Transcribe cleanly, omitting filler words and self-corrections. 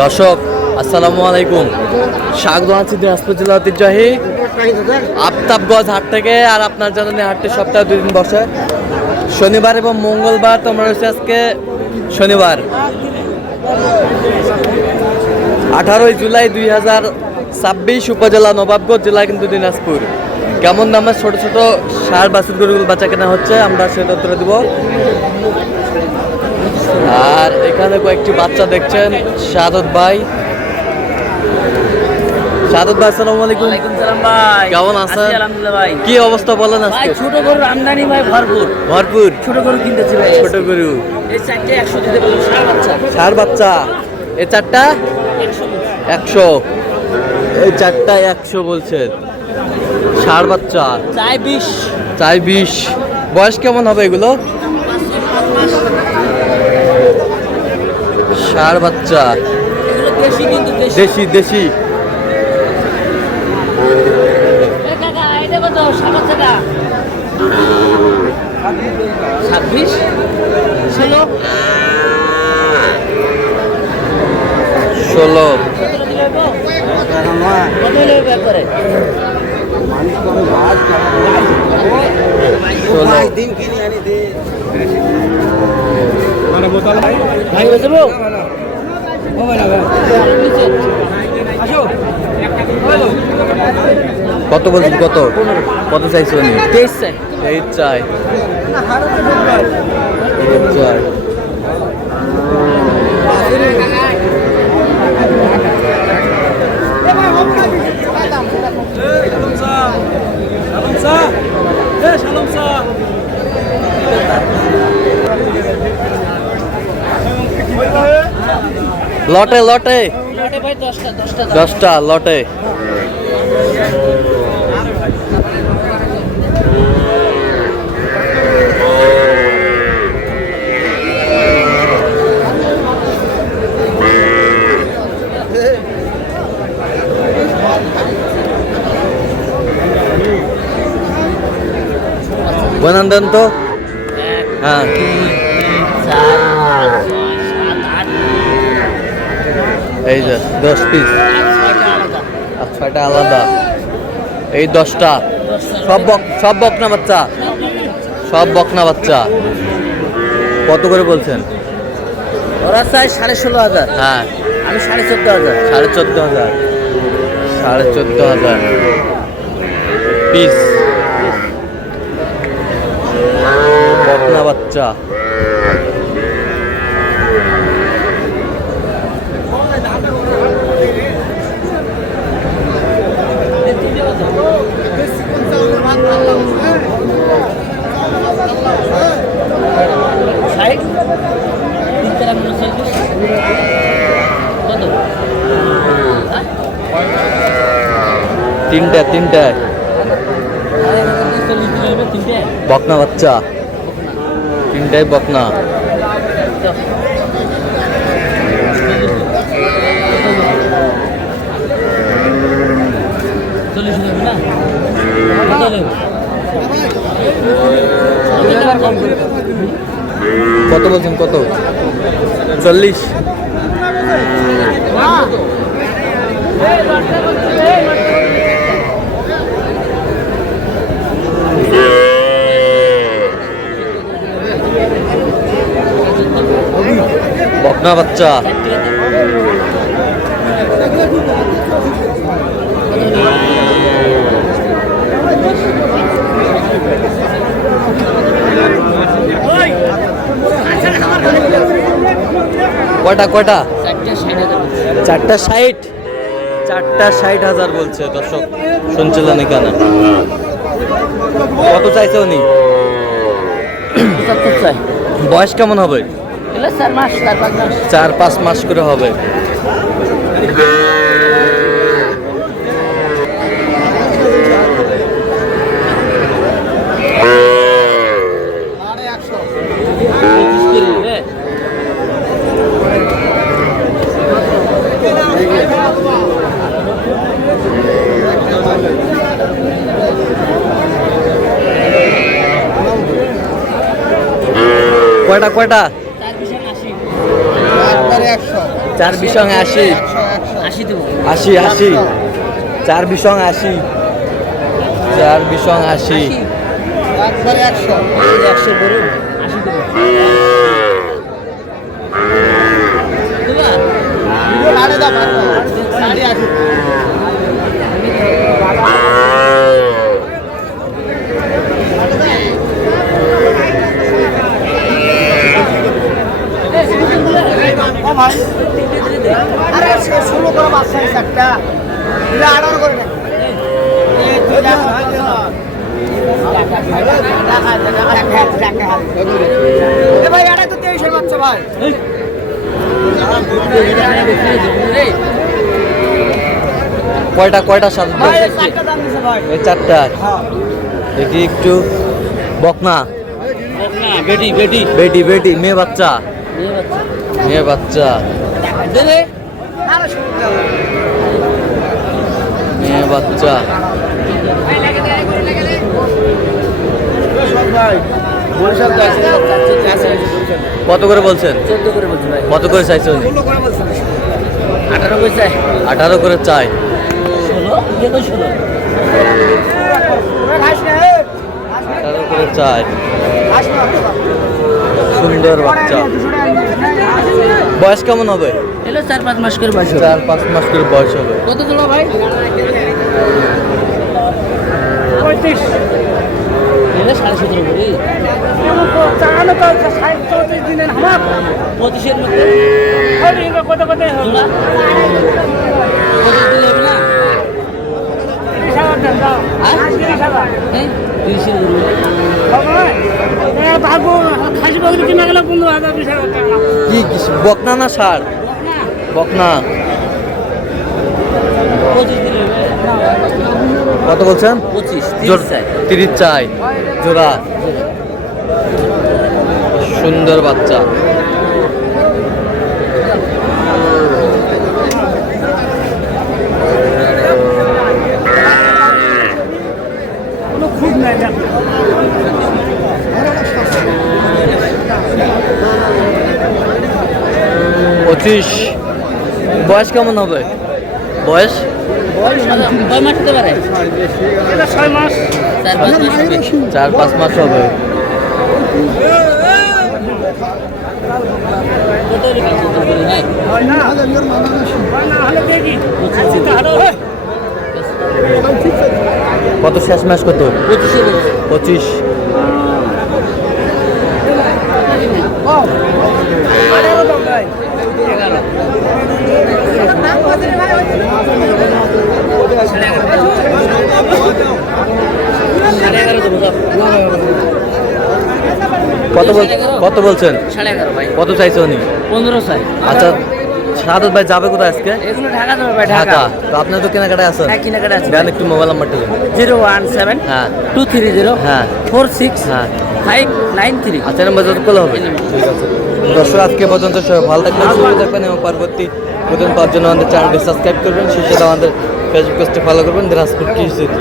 দর্শক আসসালামু আলাইকুম, স্বাগত জানাচ্ছি দিনাজপুর জেলা ঐতিহ্যবাহী আফতাবগঞ্জ হাট থেকে। আর আপনার জানেন হাটটি সপ্তাহে 2 দিন বসে, শনিবার এবং মঙ্গলবার। তোমরা রয়েছে আজকে শনিবার 18 জুলাই 2026, উপজেলা নবাবগঞ্জ, জেলা কিন্তু দিনাজপুর। কেমন দামের ছোট ছোট ষাঁড় বাছুর গরুগুলো বাচ্চা কেনা হচ্ছে আমরা সেটা উত্তরে দেব। আর এখানে কয়েকটি বাচ্চা দেখছেন। শাহাদত ভাই, আসসালামু আলাইকুম। ওয়ালাইকুম সালাম ভাই, কেমন আছেন? আলহামদুলিল্লাহ ভাই। কি অবস্থা বলেন ভাই আজকে? ছোট গরুর আমদানি ভাই ভরপুর ছোট গরু কিনতেছি ভাই। ছোট গরু এই চারটে 100 দিতে বলুন, ষাঁড় বাচ্চা ষাঁড় বাচ্চা এই চারটা 100, এই চারটা 100 বলছেন। ষাঁড় বাচ্চা চাই 20 বয়স কেমন হবে এগুলো? ষাঁড় বাচ্চা এগুলো দেশি, কিন্তু দেশি এই কাকা এটা কত? 7 টাকা 26 16 16 কত হলে ব্যাক করে 16 ভাই বলছো কত বলছেন? কত চাইছো? 23 চাই। এই চাই লটে লটে ভাই 10টা লটে। বনান দেন তো। হ্যাঁ, 2 3 4 5 6 7 8 এই যে 10 পিস, 6টা আলাদা। এই 10টা সব বকনা বাচ্চা। কত করে বলছেন? ওরা চাই 16,500। হ্যাঁ, আমি 14,500। 14,500 পিস বকনা বাচ্চা। তিনটা বকনা বাচ্চা, তিনটাই বকনা। কত বলছেন? 40? বকনা বাচ্চা কয়টা? 4টা 60,000 বলছে। দর্শক শুনছিলেন এখানে কত চাইছে উনি? 75 চাই। বয়স কেমন হবে? 4 মাস 4-5 মাস করে হবে। কয়টা? 4 100 4 বিশং 80 80 দেবো 80 80 4 বিশং 80 4 বিশং 80 একবারে 100 100 করুন 80 দেবো দেবা ভিডিও লাড়ে দাও 80 ও ভাই আরে 16 করে বাচ্চা একটা এটা অর্ডার করে না ভাই এটা তো 23 এর বাচ্চা ভাই কয়টা সাত ভাই একটা দাম দিছে ভাই এই 4টা হ্যাঁ দেখি একটু বকনা না বেটি বেটি বেটি বেটি মেয়ে বাচ্চা নিয়ে বাচ্চা মেয়ে বাচ্চা দেবে আরে শুনুন দাও মেয়ে বাচ্চা ভাই বরিশাল তো আছে কত করে বলছেন 14 করে বলছি ভাই কত করে চাইছেন 16 করে বলছেন 18 করে চাই 18 করে চাই 16 দেখো 16 ওরে ঘাস না 18 করে চাই ঘাস না সুন্দর বাচ্চা বয়স কেমন হবে এলো 4-5 মাস করে বয়স 4-5 মাস করে বয়স হবে কত দিলো ভাই 35 এলো 17.5 করে চালানো তো 34 দিনের আমার 25 এর মধ্যে আরে এটা কত কত হবে জোড়া 25 দিলে হবে না 30,000 দেন দাও আর 30,000 হ্যাঁ 30 এর গরু ভাগো খাসি বকরি কিনা গেল 15,000 20,000 টাকা কি বকনা না ষাড় বকনা 25 দিলে হবে কত বলছেন 25 জোর 30 চাই 30 চাই জোড়া সুন্দর বাচ্চা খুব নাই দেখো 25 বয়স কেমন হবে বয়স কয় মাস হতে পারে এটা 6 মাস 4-5 মাস হবে 4-5 মাস হবে কত রে কাছে তো বলি ভাই হয় না হলে কে কি চিন্তা হলো কত শেষ মাস কত 25 এর 25 18 দাম ভাই 11.5 দেবো কত বলছেন 11.5 ভাই কত চাইছে উনি 15 চাই আচ্ছা সাদত ভাই যাবে কোথায় আজকে এগুলো ঢাকা দেবে ভাই ঢাকা ঢাকা তো আপনার তো কেনাকাটায় আছেন হ্যাঁ কেনাকাটা আছে দেন একটু মোবাইল নাম্বারটা দেন 017 হ্যাঁ 230 হ্যাঁ 46 হ্যাঁ 593 আচ্ছা নাম্বার যত করলে হবে ঠিক আছে দর্শক আজকে পর্যন্ত সবাই ভালো থাকবেন সুস্থ থাকবেন এবং পরবর্তী প্রতিদিন পাওয়ার জন্য আমাদের চ্যানেলটি সাবস্ক্রাইব করবেন সেই সাথে আমাদের ফেসবুক পেজটি ফলো করবেন দিনাজপুর কৃষি চিত্র